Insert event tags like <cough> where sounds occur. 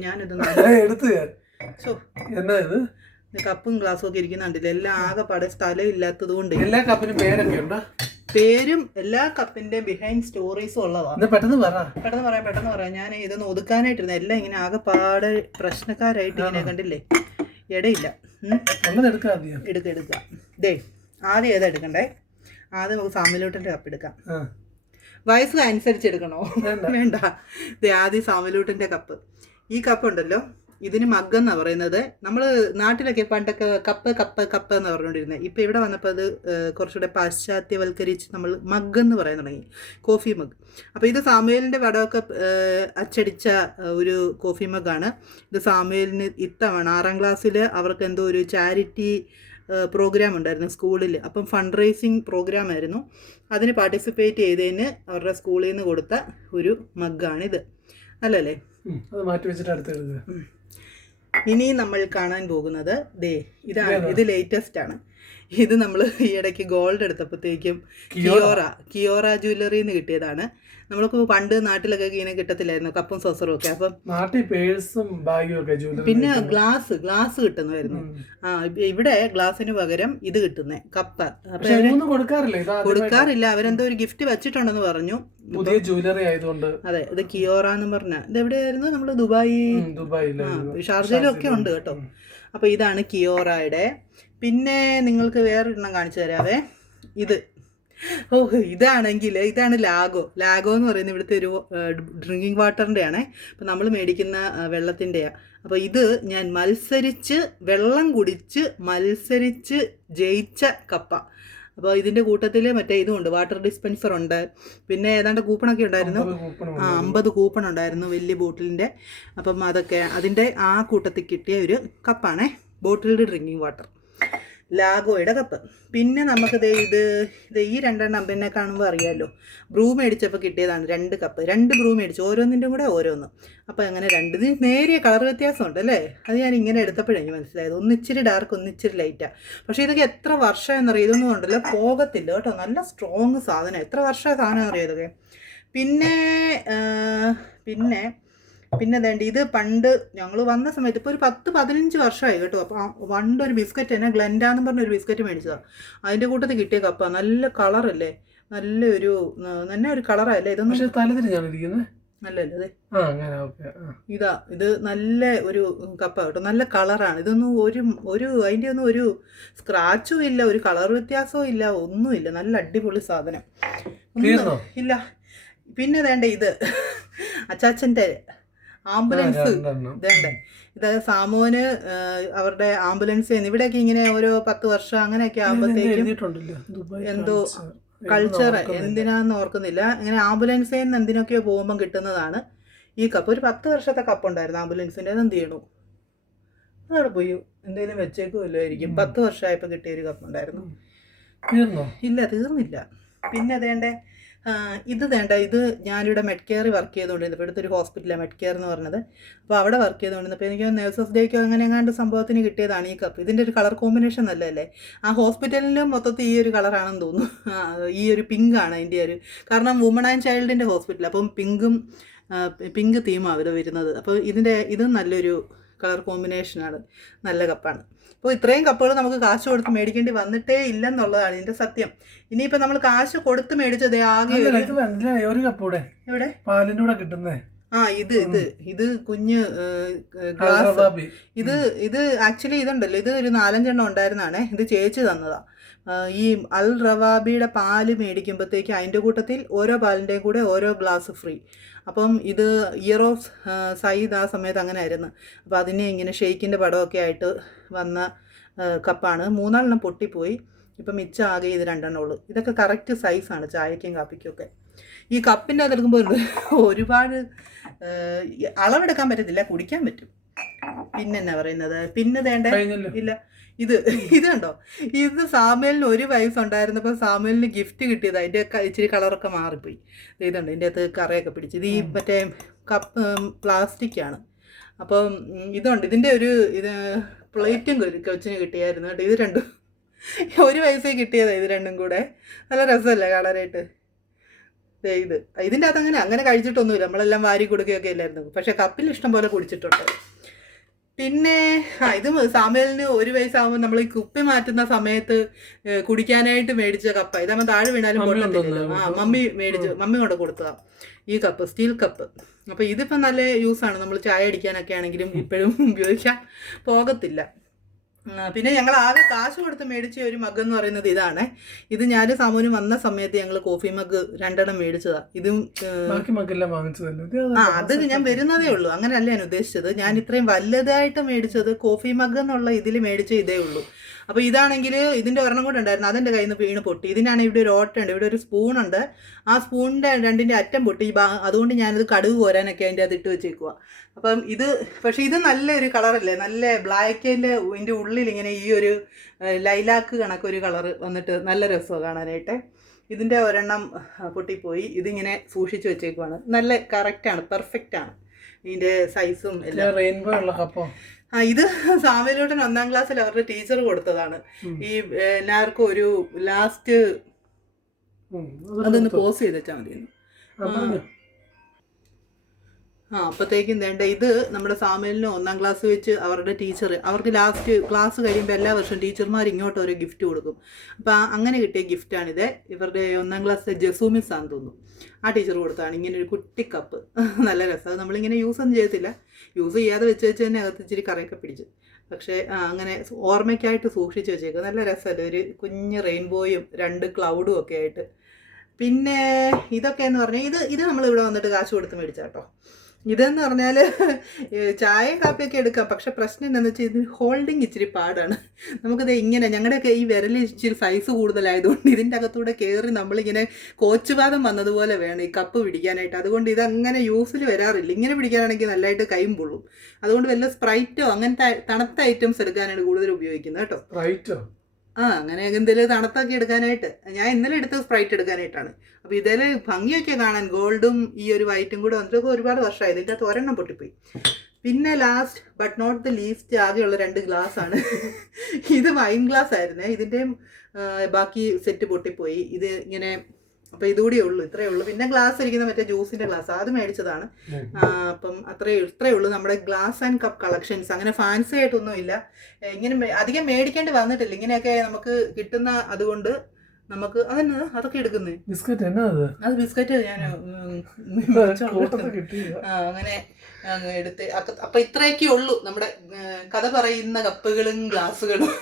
ഞാനിത് <laughs> എടുത്തു ഞാൻ. എന്നാ ഇത്? കപ്പും ഗ്ലാസ്സും ഒക്കെ ഇരിക്കുന്നുണ്ടല്ലോ. എല്ലാം ആകെപ്പാടെ സ്ഥലം ഇല്ലാത്തത് കൊണ്ട്. എല്ലാ കപ്പിനും പേരൊക്കെ ഉണ്ടോ? പേരും എല്ലാ കപ്പിന്റെ ബിഹൈൻഡ് സ്റ്റോറീസും ഉള്ളതാണ് പെട്ടെന്ന് പറ. പെട്ടെന്ന് പറയാം പെട്ടെന്ന് പറയാം. ഞാൻ ഇതൊന്ന് ഒതുക്കാനായിട്ടിരുന്നു എല്ലാം ഇങ്ങനെ ആകെപ്പാടെ പ്രശ്നക്കാരായിട്ട് ഇങ്ങനെ കണ്ടില്ലേ? ഇടയില്ല. എടുക്ക എടുക്കാം ദേ ആദ്യം ഏതാ എടുക്കണ്ടേ? ആദ്യം നമുക്ക് സാമിലൂട്ടിന്റെ കപ്പ് എടുക്കാം. വയസ്സ് അനുസരിച്ച് എടുക്കണോ? വേണ്ട. വേണ്ട. ദേ ആദ്യം സാമിലൂട്ടന്റെ കപ്പ്. ഈ കപ്പ് ഉണ്ടല്ലോ? ഇതിന് മഗ് എന്നാ പറയുന്നത്. നമ്മൾ നാട്ടിലൊക്കെ പണ്ടൊക്കെ കപ്പ് കപ്പ് കപ്പ് എന്ന് പറഞ്ഞുകൊണ്ടിരുന്നത് ഇപ്പം ഇവിടെ വന്നപ്പോൾ അത് കുറച്ചുകൂടെ പാശ്ചാത്യവൽക്കരിച്ച് നമ്മൾ മഗ് എന്ന് പറയാൻ തുടങ്ങി. കോഫി മഗ് അപ്പോൾ ഇത് സാമുവേലിന്റെ പടമൊക്കെ ഏഹ്, അച്ചടിച്ച ഒരു കോഫി മഗ്ഗാണ് ഇത് സാമുവേലിന് ഇത്തവണ ആറാം ക്ലാസ്സിൽ അവർക്ക് എന്തോ ഒരു ചാരിറ്റി പ്രോഗ്രാം ഉണ്ടായിരുന്നു സ്കൂളിൽ അപ്പം ഫണ്ട് റേസിങ് പ്രോഗ്രാം ആയിരുന്നു. അതിന് പാർട്ടിസിപ്പേറ്റ് ചെയ്തതിന് അവരുടെ സ്കൂളിൽ നിന്ന് കൊടുത്ത ഒരു മഗ്ഗാണിത് അല്ലല്ലേ? അത് മാറ്റി വെച്ചിട്ട് അടുത്ത് എഴുതുക. ഇനി നമ്മൾ കാണാൻ പോകുന്നത് ദേ ഇതാണ്. ഇത് ലേറ്റസ്റ്റ് ആണ്. ഇത് നമ്മൾ ഈ ഇടയ്ക്ക് ഗോൾഡ് എടുത്തപ്പോഴത്തേക്കും കിയോറ കിയോറ ജ്വല്ലറിന്ന് കിട്ടിയതാണ്. നമ്മൾക്ക് പണ്ട് നാട്ടിലൊക്കെ ഇങ്ങനെ കിട്ടത്തില്ലായിരുന്നു കപ്പും സോസറും ഒക്കെ. അപ്പം നാട്ടിൽ പേഴ്സും ബാഗും ഒക്കെ പിന്നെ ഗ്ലാസ് ഗ്ലാസ് കിട്ടുന്നതായിരുന്നു. ആ ഇവിടെ ഗ്ലാസ്സിന് പകരം ഇത് കിട്ടുന്നേ കപ്പ്. കൊടുക്കാറില്ല അവരെന്തോ ഒരു ഗിഫ്റ്റ് വെച്ചിട്ടുണ്ടെന്ന് പറഞ്ഞു. പുതിയ ജ്വല്ലറി ആയതുകൊണ്ട്. അതെ ഇത് കിയോറ എന്ന് പറഞ്ഞ. ഇത് എവിടെയായിരുന്നു? നമ്മൾ ദുബായി ദുബായി ഷാർജയിലൊക്കെ ഷാർജയിലും. ഒക്കെ ഉണ്ട് കേട്ടോ. അപ്പൊ ഇതാണ് കിയോറയുടെ പിന്നെ നിങ്ങൾക്ക് വേറൊരെണ്ണം കാണിച്ചു തരാവേ. ഇത്. ഓ ഇതാണെങ്കിൽ ഇതാണ് ലാഗോ. ലാഗോ എന്ന് പറയുന്നത് ഇവിടുത്തെ ഒരു ഡ്രിങ്കിങ് വാട്ടറിന്റെ ആണ് അപ്പോൾ നമ്മൾ മേടിക്കുന്ന വെള്ളത്തിന്റെയാണ് അപ്പോൾ ഇത് ഞാൻ മത്സരിച്ച് വെള്ളം കുടിച്ച് മത്സരിച്ച് ജയിച്ച കപ്പ. അപ്പോൾ ഇതിന്റെ കൂട്ടത്തിൽ മറ്റേ ഇതുമുണ്ട് വാട്ടർ ഡിസ്പെൻസർ ഉണ്ട്. പിന്നെ ഏതാണ്ട് കൂപ്പണൊക്കെ ഉണ്ടായിരുന്നു. ആ അമ്പത് കൂപ്പൺ ഉണ്ടായിരുന്നു വലിയ ബോട്ടിലിന്റെ അപ്പം അതൊക്കെ അതിന്റെ ആ കൂട്ടത്തിൽ കിട്ടിയ ഒരു കപ്പാണേ ബോട്ടിൽഡ് ഡ്രിങ്കിങ് വാട്ടർ. ലാഗോയുടെ കപ്പ്. പിന്നെ നമുക്ക് ഇത് ഇത് ഈ രണ്ടെണ്ണം പിന്നെ കാണുമ്പോൾ അറിയാമല്ലോ ബ്രൂ മേടിച്ചപ്പോൾ കിട്ടിയതാണ് രണ്ട് കപ്പ് രണ്ട് ബ്രൂ മേടിച്ചു. ഓരോന്നിന്റെ കൂടെ ഓരോന്ന്. അപ്പോൾ അങ്ങനെ രണ്ട്. ഇത് നേരിയ കളർ വ്യത്യാസമുണ്ട് അല്ലേ? അത് ഞാൻ ഇങ്ങനെ എടുത്തപ്പോഴേ എനിക്ക് മനസ്സിലായത്. ഒന്നിച്ചിരി ഡാർക്ക് ഒന്നിച്ചിരി ലൈറ്റാണ് പക്ഷേ ഇതൊക്കെ എത്ര വർഷം എന്നറിയാം? ഇതൊന്നും ഉണ്ടല്ലോ. പോകത്തില്ല കേട്ടോ. നല്ല സ്ട്രോങ് സാധനം. എത്ര വർഷം സാധനം അറിയാം ഇതൊക്കെ? പിന്നെ പിന്നെ പിന്നെ വേണ്ട ഇത് പണ്ട് ഞങ്ങൾ വന്ന സമയത്ത് ഇപ്പോൾ ഒരു പത്ത് പതിനഞ്ച് വർഷമായി കേട്ടോ. അപ്പോൾ പണ്ട് ഒരു ബിസ്ക്കറ്റ് തന്നെ ഗ്ലെൻഡാന്ന് പറഞ്ഞ ഒരു ബിസ്ക്കറ്റ് മേടിച്ചതാണ് അതിന്റെ കൂട്ടത്തിൽ കിട്ടിയ കപ്പ. നല്ല കളറല്ലേ? നല്ലൊരു നല്ല ഒരു കളറല്ലേ ഇതൊന്നും? തലതിരിഞ്ഞാണ് അതെ ഓക്കെ ഇതാ ഇത് നല്ല ഒരു കപ്പ കേട്ടോ. നല്ല കളറാണ്. ഇതൊന്നും ഒരു ഒരു അതിന്റെ ഒന്നും ഒരു സ്ക്രാച്ചും ഇല്ല ഒരു കളർ വ്യത്യാസവും ഇല്ല ഒന്നുമില്ല നല്ല അടിപൊളി സാധനം? ഇല്ല. പിന്നെ വേണ്ട ഇത്. അച്ചാച്ചന്റെ ആംബുലൻസ്. ഇതേണ്ടേ. ഇത് സാമോന് അവരുടെ ആംബുലൻസ് ഇവിടെയൊക്കെ ഇങ്ങനെ ഓരോ പത്ത് വർഷം അങ്ങനെയൊക്കെ ആകുമ്പോഴത്തേക്കും എന്തോ. കൾച്ചർ എന്തിനാന്ന് ഓർക്കുന്നില്ല. ഇങ്ങനെ ആംബുലൻസിൽ നിന്ന് എന്തിനൊക്കെയോ പോകുമ്പോൾ കിട്ടുന്നതാണ്. ഈ കപ്പ് ഒരു പത്ത് വർഷത്തെ കപ്പ് ഉണ്ടായിരുന്നു ആംബുലൻസിന്റെ. അത് എന്ത് ചെയ്യണു? അതവിടെ പോയി. എന്തെങ്കിലും വെച്ചേക്കുമല്ലോ ആയിരിക്കും. പത്ത് വർഷമായപ്പോൾ കിട്ടിയ ഒരു കപ്പ് ഉണ്ടായിരുന്നു. ഇല്ല തീർന്നില്ല. പിന്നെ അതേണ്ട? ഇത് വേണ്ട ഇത് ഞാനിവിടെ മെഡ് കെയർ വർക്ക് ചെയ്തുകൊണ്ടിരുന്നു ഇവിടുത്തെ ഒരു ഹോസ്പിറ്റലാണ് മെഡ് കെയർ എന്ന് പറഞ്ഞത്. അപ്പോൾ അവിടെ വർക്ക് ചെയ്തുകൊണ്ടിരുന്നപ്പോൾ എനിക്ക് നേഴ്സസ് ഡേക്കോ അങ്ങനെ എങ്ങാണ്ട് സംഭവത്തിന് കിട്ടിയതാണ് ഈ കപ്പ് ഇതിന്റെ ഒരു കളർ കോമ്പിനേഷൻ നല്ലതല്ലേ? ആ ഹോസ്പിറ്റലിലും മൊത്തത്തിൽ ഈ ഒരു കളറാണെന്ന് തോന്നുന്നു. ഈ ഒരു പിങ്ക് ആണ് അതിന്റെ ഒരു. കാരണം വുമൺ ആൻഡ് ചൈൽഡിന്റെ ഹോസ്പിറ്റൽ അപ്പം പിങ്കും പിങ്ക് തീമാണ് അവർ വരുന്നത്. അപ്പോൾ ഇതിന്റെ ഇതും നല്ലൊരു കളർ കോമ്പിനേഷനാണ് നല്ല കപ്പാണ്. അപ്പോൾ ഇത്രയും കപ്പുകൾ നമുക്ക് കാശ് കൊടുത്ത് മേടിക്കേണ്ടി വന്നിട്ടേ ഇല്ലെന്നുള്ളതാണ് ഇതിന്റെ സത്യം. ഇനിയിപ്പോൾ നമ്മൾ കാശ് കൊടുത്ത് മേടിച്ചത് ആകെ ഒരു ഇത് ഇവിടെ കൂടെ. കിട്ടുന്നേ. ആ ഇത് ഇത്. ഇത് കുഞ്ഞ് ഗ്ലാസ്. ഇത് ഇത് ആക്ച്വലി ഇതുണ്ടല്ലോ. ഇത് ഒരു നാലഞ്ചെണ്ണം ഉണ്ടായിരുന്നാണേ. ഇത് ചേച്ചി തന്നതാ. ഈ അൽ റവാബിയുടെ പാൽ മേടിക്കുമ്പോഴത്തേക്ക് അതിന്റെ കൂട്ടത്തിൽ ഓരോ പാലിന്റെയും കൂടെ ഓരോ ഗ്ലാസ് ഫ്രീ. അപ്പം ഇത് ഇയർ ഓഫ് സയ്യിദ് ആ സമയത്ത് അങ്ങനെ ആയിരുന്നു അപ്പോൾ അതിനെ ഇങ്ങനെ ഷെയ്ക്കിന്റെ പടമൊക്കെ ആയിട്ട് വന്ന കപ്പാണ്. മൂന്നാലെണ്ണം പൊട്ടിപ്പോയി. ഇപ്പം മിച്ചം ആകെ ഇത് രണ്ടെണ്ണം ഉള്ളൂ. ഇതൊക്കെ കറക്റ്റ് സൈസാണ് ചായക്കും കാപ്പിക്കും ഒക്കെ. ഈ കപ്പിന്റെ അതെടുക്കുമ്പോൾ ഒരുപാട് അളവെടുക്കാൻ പറ്റത്തില്ല കുടിക്കാൻ പറ്റും. പിന്നെന്നാ പറയുന്നത്? പിന്നെ വേണ്ട? ഇല്ല. ഇത് ഇത് കണ്ടോ? ഇത് സാമേലിന് ഒരു വയസ്സുണ്ടായിരുന്നപ്പോൾ സാമേലിന് ഗിഫ്റ്റ് കിട്ടിയത്. അതിന്റെ ഇച്ചിരി കളറൊക്കെ മാറിപ്പോയി. ഇതുണ്ട്. ഇതിന്റെ അകത്ത് കറയൊക്കെ പിടിച്ച്. ഇത് ഈ മറ്റേ കപ്പ് പ്ലാസ്റ്റിക് ആണ്. അപ്പം ഇതുണ്ട്. ഇതിന്റെ ഒരു ഇത് പ്ലേറ്റും കൊച്ചിന് കിട്ടിയായിരുന്നു കേട്ടോ. ഇത് രണ്ടും. ഒരു വയസ്സേ കിട്ടിയതാണ് ഇത് രണ്ടും കൂടെ. നല്ല രസമല്ലേ കളറായിട്ട്. ഇത്. ഇതിന്റെ അകത്ത് അങ്ങനെ അങ്ങനെ കഴിച്ചിട്ടൊന്നുമില്ല. നമ്മളെല്ലാം വാരി കൊടുക്കുകയൊക്കെ ഇല്ലായിരുന്നു. പക്ഷേ കപ്പിൽ ഇഷ്ടം പോലെ കുടിച്ചിട്ടുണ്ട്. പിന്നെ ആ ഇത് സാമേലിന് ഒരു വയസ്സാകുമ്പോൾ നമ്മൾ ഈ കുപ്പി മാറ്റുന്ന സമയത്ത് കുടിക്കാനായിട്ട് മേടിച്ച കപ്പ. ഇതാകുമ്പോൾ താഴെ വീണാലും പൊട്ടത്തില്ല ആ മമ്മി മേടിച്ച് മമ്മി കൊണ്ട് കൊടുത്തതാ. ഈ കപ്പ് സ്റ്റീൽ കപ്പ്. അപ്പൊ ഇതിപ്പോ നല്ല യൂസാണ്. നമ്മൾ ചായ അടിക്കാനൊക്കെ ആണെങ്കിലും ഇപ്പോഴും ഉപയോഗിക്കാൻ പോകത്തില്ല. പിന്നെ ഞങ്ങൾ ആകെ കാശ് കൊടുത്ത് മേടിച്ച ഒരു മഗ് എന്ന് പറയുന്നത് ഇതാണ്. ഇത് ഞാൻ സാമൂന് വന്ന സമയത്ത് ഞങ്ങൾ കോഫി മഗ് രണ്ടെണ്ണം മേടിച്ചതാ. ഇതും ആ അത് ഞാൻ വരുന്നതേ ഉള്ളൂ. അങ്ങനെയല്ല ഞാൻ ഉദ്ദേശിച്ചത്. ഞാൻ ഇത്രയും വലുതായിട്ട് മേടിച്ചത് കോഫി മഗ് എന്നുള്ള ഇതിൽ മേടിച്ച ഇതേ ഉള്ളൂ. അപ്പോൾ ഇതാണെങ്കിൽ ഇതിന്റെ ഒരെണ്ണം കൂടെ ഉണ്ടായിരുന്നു. അതെന്റെ കയ്യിൽ നിന്ന് വീണ് പൊട്ടി. ഇതിനാണ് ഇവിടെ ഒരു ഓട്ടുണ്ട് ഇവിടെ ഒരു സ്പൂണുണ്ട് ആ സ്പൂണിന്റെ രണ്ടിന്റെ അറ്റം പൊട്ടി. അതുകൊണ്ട് ഞാനിത് കടുക് കോരാനൊക്കെ അതിന്റെ അത് ഇട്ട് വെച്ചേക്കുക അപ്പം ഇത് പക്ഷേ ഇത് നല്ലൊരു കളറല്ലേ നല്ല ബ്ലാക്കിന്റെ ഇതിന്റെ ഉള്ളിൽ ഇങ്ങനെ ഈ ഒരു ലൈലാക്ക് കണക്കൊരു കളർ വന്നിട്ട് നല്ല രസമാണ് കാണാനായിട്ട്. ഇതിന്റെ ഒരെണ്ണം പൊട്ടിപ്പോയി. ഇതിങ്ങനെ സൂക്ഷിച്ച് വെച്ചേക്കുവാണ്. നല്ല കറക്റ്റാണ് പെർഫെക്റ്റ് ആണ് ഇതിന്റെ സൈസും എല്ലാം. റെയിൻബോ ഉള്ള കപ്പോ? ആ ഇത് സാമയിലോട്ടൻ ഒന്നാം ക്ലാസ്സിൽ അവരുടെ ടീച്ചർ കൊടുത്തതാണ്. ഈ എല്ലാവർക്കും ഒരു ലാസ്റ്റ് അതൊന്ന് പോസ് ചെയ്ത് വെച്ചാൽ മതി ആ, അപ്പോഴത്തേക്കും വേണ്ട ഇത് നമ്മുടെ സാമയിലിന് ഒന്നാം ക്ലാസ് വെച്ച് അവരുടെ ടീച്ചർ അവർക്ക് ലാസ്റ്റ് ക്ലാസ് കഴിയുമ്പോൾ എല്ലാ വർഷവും ടീച്ചർമാർ ഇങ്ങോട്ട് ഒരു ഗിഫ്റ്റ് കൊടുക്കും. അപ്പോൾ അങ്ങനെ കിട്ടിയ ഗിഫ്റ്റാണിത് ഇവരുടെ ഒന്നാം ക്ലാസ്സിലെ ജസൂമിസ് ആണെന്ന് തോന്നുന്നു. ആ ടീച്ചർ കൊടുത്താണ് ഇങ്ങനെ ഒരു കുട്ടി കപ്പ് <laughs> നല്ല രസം. അത് നമ്മളിങ്ങനെ യൂസ് ഒന്നും ചെയ്യത്തില്ല. യൂസ് ചെയ്യാതെ വെച്ച് വെച്ച് തന്നെ അകത്ത് ഇച്ചിരി കറിയൊക്കെ പിടിച്ചു. പക്ഷേ അങ്ങനെ ഓർമ്മയ്ക്കായിട്ട് സൂക്ഷിച്ച് വെച്ചേക്കും നല്ല രസമല്ലേ? ഒരു കുഞ്ഞ് റെയിൻബോയും രണ്ട് ക്ലൗഡും ഒക്കെ ആയിട്ട്. പിന്നെ ഇതൊക്കെ എന്ന് പറഞ്ഞാൽ ഇത് ഇത് നമ്മൾ ഇവിടെ വന്നിട്ട് കാശ് കൊടുത്ത് മേടിച്ചാട്ടോ. ഇതെന്ന് പറഞ്ഞാൽ ചായ കാപ്പിയൊക്കെ എടുക്കാം. പക്ഷെ പ്രശ്നം എന്താണെന്ന് വെച്ചാൽ ഇതിന് ഹോൾഡിങ് ഇച്ചിരി പാടാണ്. നമുക്കിത് ഇങ്ങനെ ഞങ്ങളുടെയൊക്കെ ഈ വിരൽ ഇച്ചിരി സൈസ് കൂടുതലായതുകൊണ്ട് ഇതിന്റെ അകത്തൂടെ കയറി നമ്മളിങ്ങനെ കോച്ചുപാദം വന്നതുപോലെ വേണം ഈ കപ്പ് പിടിക്കാനായിട്ട്. അതുകൊണ്ട് ഇതങ്ങനെ യൂസിൽ വരാറില്ല. ഇങ്ങനെ പിടിക്കാനാണെങ്കിൽ നല്ലതായിട്ട് കൈയും പൊള്ളും. അതുകൊണ്ട് വല്ല സ്പ്രൈറ്റോ അങ്ങനത്തെ തണുത്ത ഐറ്റംസ് എടുക്കാനാണ് കൂടുതൽ ഉപയോഗിക്കുന്നത് കേട്ടോ. റൈറ്റോ ആ അങ്ങനെ എന്തെങ്കിലും തണുത്തൊക്കെ എടുക്കാനായിട്ട്. ഞാൻ ഇന്നലെ എടുത്ത സ്പ്രൈറ്റ് എടുക്കാനായിട്ടാണ്. അപ്പോൾ ഇതിൽ ഭംഗിയൊക്കെ കാണാൻ ഗോൾഡും ഈ ഒരു വൈറ്റും കൂടെ വന്നിട്ടൊക്കെ ഒരുപാട് വർഷമായി. ഇതിന്റെ അകത്ത് ഒരെണ്ണം പൊട്ടിപ്പോയി. പിന്നെ last but not the least ആകെയുള്ള രണ്ട് ഗ്ലാസ് ആണ്. ഇത് വൈൻ ഗ്ലാസ് ആയിരുന്നേ. ഇതിന്റെയും ബാക്കി സെറ്റ് പൊട്ടിപ്പോയി. ഇത് ഇങ്ങനെ അപ്പോൾ ഇതുകൂടിയേ ഉള്ളൂ ഇത്രയേ ഉള്ളൂ. പിന്നെ ഗ്ലാസ് ഇരിക്കുന്ന മറ്റേ ജ്യൂസിന്റെ ഗ്ലാസ് അത് മേടിച്ചതാണ്. അപ്പം അത്രയേ ഇത്രയേ ഉള്ളൂ നമ്മുടെ ഗ്ലാസ് ആൻഡ് കപ്പ് കളക്ഷൻസ് അങ്ങനെ ഫാൻസി ആയിട്ടൊന്നും ഇല്ല. ഇങ്ങനെ അധികം മേടിക്കേണ്ടി വന്നിട്ടില്ല. ഇങ്ങനെയൊക്കെ നമുക്ക് കിട്ടുന്ന അതുകൊണ്ട് നമുക്ക് അതന്നെ അതൊക്കെ എടുക്കുന്നേ. ബിസ്ക്കറ്റ് എന്നാ അത്? ബിസ്ക്കറ്റ് ഞാൻ അങ്ങനെ അങ്ങ് എടുത്ത്. അപ്പൊ ഇത്രയൊക്കെ ഉള്ളൂ. നമ്മുടെ കഥ പറയുന്ന കപ്പുകളും ഗ്ലാസ്സുകളും